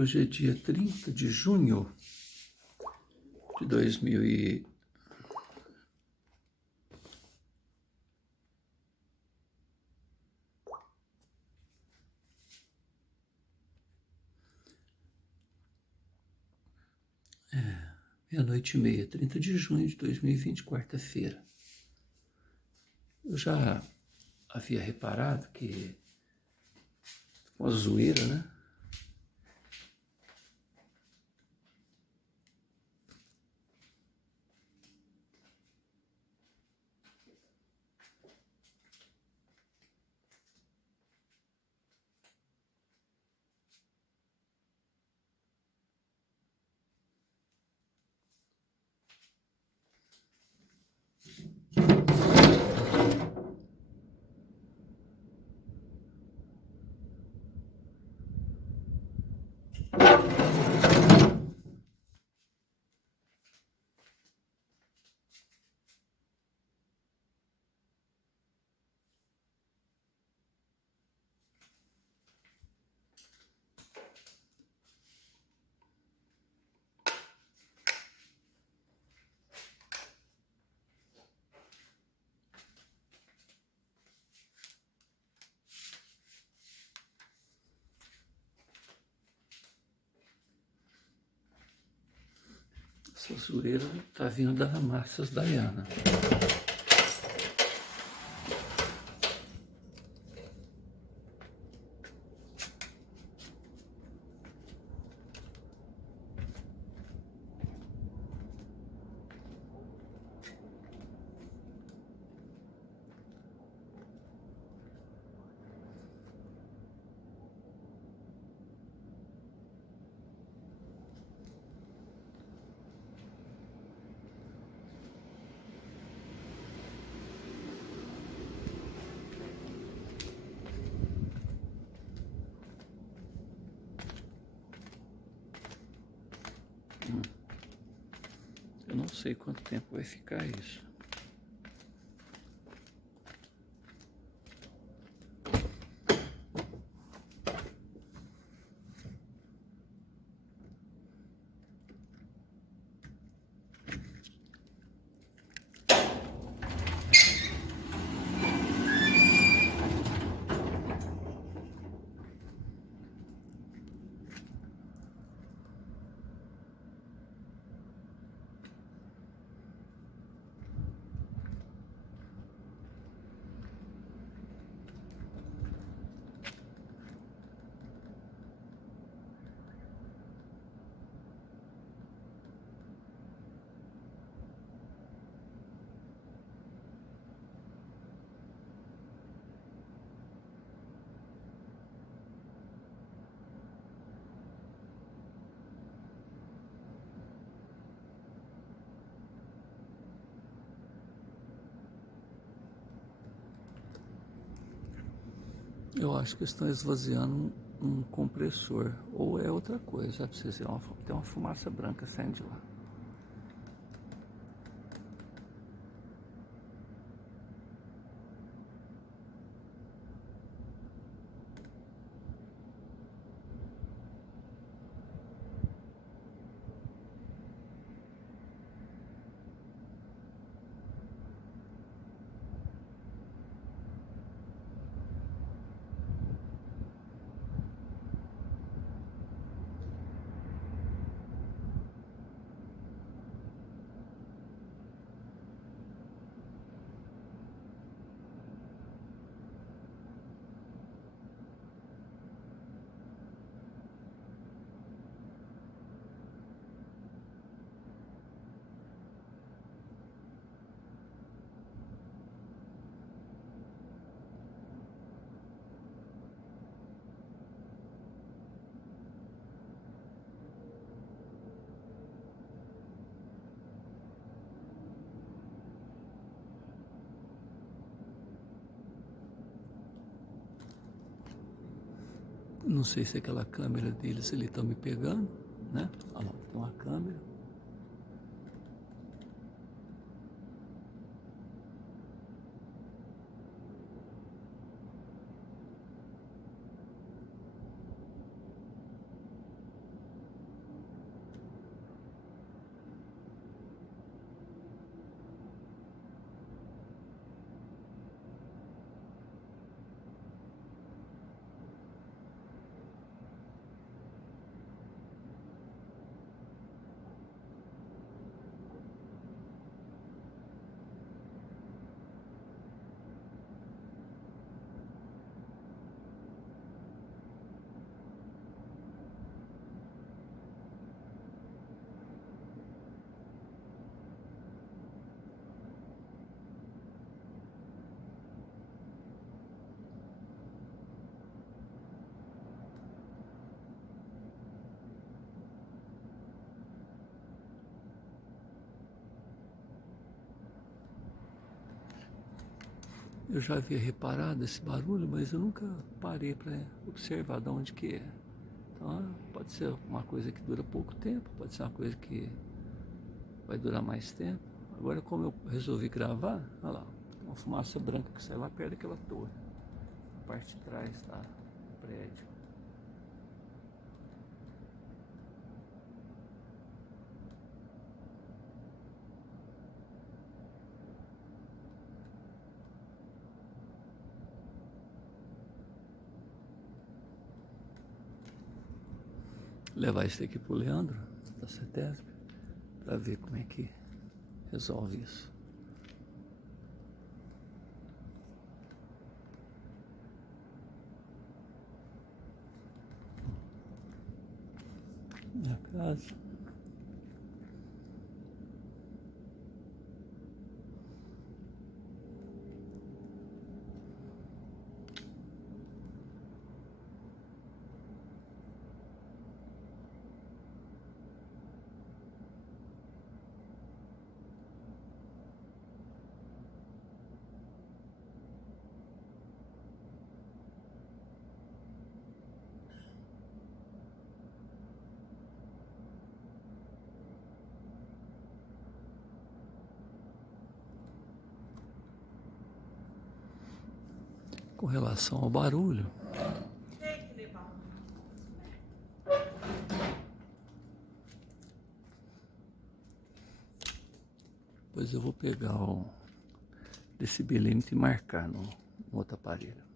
Hoje é dia 30 de junho de 2000 e... meia-noite e meia, 30 de junho de 2020, quarta-feira. Eu já havia reparado que uma zoeira, né? Essa zoeira tá vindo da Márcias Dayana. Eu não sei quanto tempo vai ficar isso. Eu acho que estão esvaziando um compressor, ou é outra coisa, é pra vocês verem, tem uma fumaça branca saindo de lá. Não sei se aquela câmera deles ali estão me pegando, né? Olha lá, tem uma câmera. Eu já havia reparado esse barulho, mas eu nunca parei para observar de onde que é. Então, pode ser uma coisa que dura pouco tempo, pode ser uma coisa que vai durar mais tempo. Agora, como eu resolvi gravar, olha lá, uma fumaça branca que sai lá perto daquela torre. A parte de trás do prédio. Levar isso aqui pro Leandro, da CETESB, para ver como é que resolve isso. Minha casa. Com relação ao barulho, pois eu vou pegar o decibelímetro e marcar no outro aparelho.